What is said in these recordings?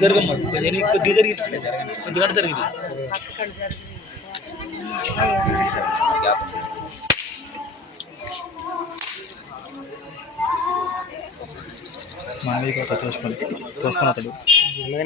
జరగమ్మ కొద్దిగా జరిగి కొద్దిగా జరిగింది. మావి కొత్త చూసుకొని చూసుకొని అతడు. ఐదవ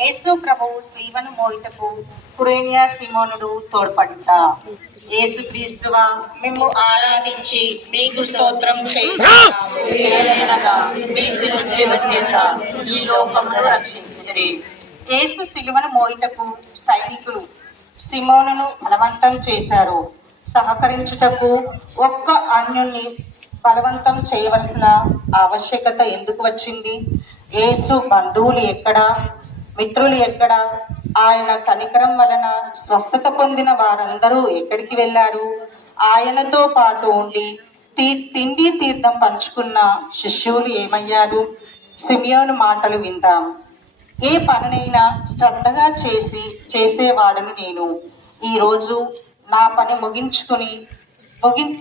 యేసు ప్రభువు శ్రీవను మోయితకు కురేనియా శ్రీమోనుడు తోడ్పడుట. యేసు క్రీస్తువా మేము ఆరాధించి మీకు స్తోత్రం చేయుచున్నాము. చేత ఈ లోకమును రక్షించరి యేసు శిలువను మోయిటకు సైనికులు సిమోనును బలవంతం చేశారు. సహకరించుటకు ఒక్క అన్యుణ్ణి బలవంతం చేయవలసిన ఆవశ్యకత ఎందుకు వచ్చింది? ఏసు బంధువులు ఎక్కడ? మిత్రులు ఎక్కడ? ఆయన కనికరం వలన స్వస్థత పొందిన వారందరూ ఎక్కడికి వెళ్ళారు? ఆయనతో పాటు ఉండి తీ- తిండి తీర్థం పంచుకున్న శిష్యులు ఏమయ్యారు? సిమియోను మాటలు విందాం. ఏ పనినైనా శ్రద్ధగా చేసి చేసేవాడను నేను. ఈరోజు నా పని ముగించుకుని ముగి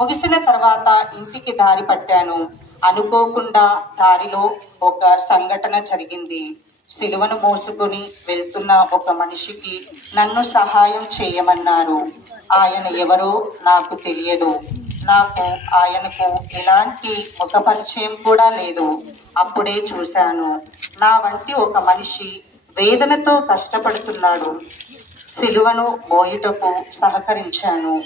ముగిసిన తర్వాత ఇంటికి దారి పట్టాను. అనుకోకుండా దారిలో ఒక సంఘటన జరిగింది. సిలువను మోసుకొని వెళ్తున్న ఒక మనిషికి నన్ను సహాయం చేయమన్నారు. ఆయన ఎవరో నాకు తెలియదు. నాకు ఆయనకు ఎలాంటి ముఖ పరిచయం కూడా లేదు. అప్పుడే చూశాను. నా వంటి ఒక మనిషి వేదనతో కష్టపడుతున్నాడు. సిలువను మోయుటకు సహకరించాను.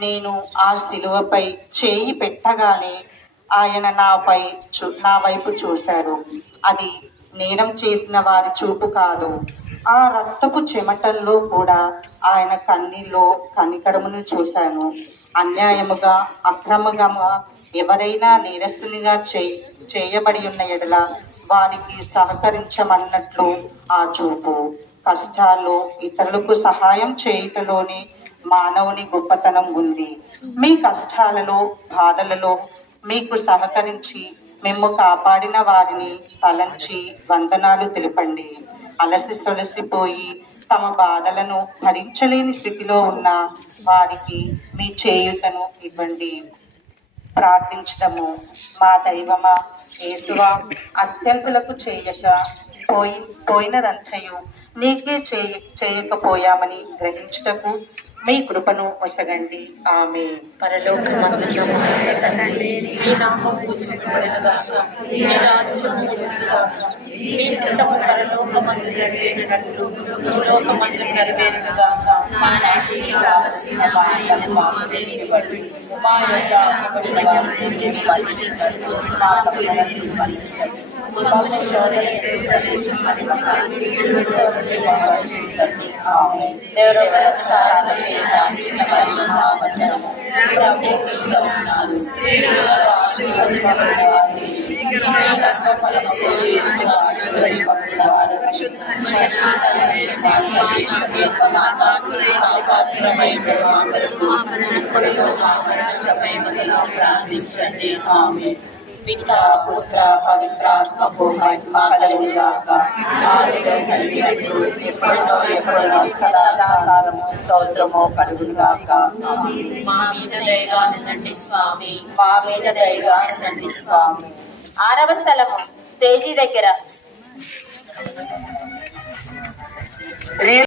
నేను ఆ సిలువపై చేయి పెట్టగానే ఆయన నాపై చూ నా వైపు చూశారు అది నేరం చేసిన వారి చూపు కాదు. ఆ రక్తపు చెమటల్లో కూడా ఆయన కన్నీల్లో కనికరమును చూశాను. అన్యాయముగా అక్రమగా ఎవరైనా నేరస్తునిగా చేయి చేయబడి ఉన్న ఎడల వారికి సహకరించమన్నట్లు ఆ చూపు. కష్టాల్లో ఇతరులకు సహాయం చేయుటలోనే మానవుని గొప్పతనం ఉంది. మీ కష్టాలలో బాధలలో మీకు సహకరించి మేము కాపాడిన వారిని తలంచి వందనాలు తెలపండి. అలసి సొలసిపోయి తమ బాధలను భరించలేని స్థితిలో ఉన్న వారికి మీ చేయుతను ఇవ్వండి. ప్రార్థించడము. మా దైవమా యేసువా అత్యంతులకు చేయక పోయి పోయినదంతయు నీకే చేయ చేయకపోయామని గ్రహించుటకు మీ కృపను వసగండి ఆమె పరలోకమందున్న మా నామం రాజ్యం నెరవేరినట్లు నాటికి కావలసిన అప్పబడిన వారిని మన్నించండి. మా అపరాధములను మన్నించండి. మమ్మల్ని శోధనకు ప్రవేశింపనివ్వకండి. కీడులో నుండి మమ్మల్ని విడిపించండి. ఆమేన్. దేవుడు సహాయం చేయడానికి మరియు మా వందనము. ప్రభువులో ఉన్నాడు. శిలువలో ఆశీర్వదించబడిన వారిని, ఈ గర్భఫలము చేసిన ఆశీర్వదింపబడిన వారు. పరిశుద్ధమైన మాత, పాపాత్ములమైన మా కొరకు, ఇప్పుడును మా మరణ సమయములో ప్రార్థించండి ఆమేన్ పిత పుత్ర పవిత్రాత్మకు మహిమ కలుగుగాక సదాకాలము స్తోత్రము కలుగుగాక మా మీద దయగా ఉండండి స్వామి. మా మీద దయగా ఉండండి స్వామి. ఆరవ స్థలము స్టేజీ దగ్గర.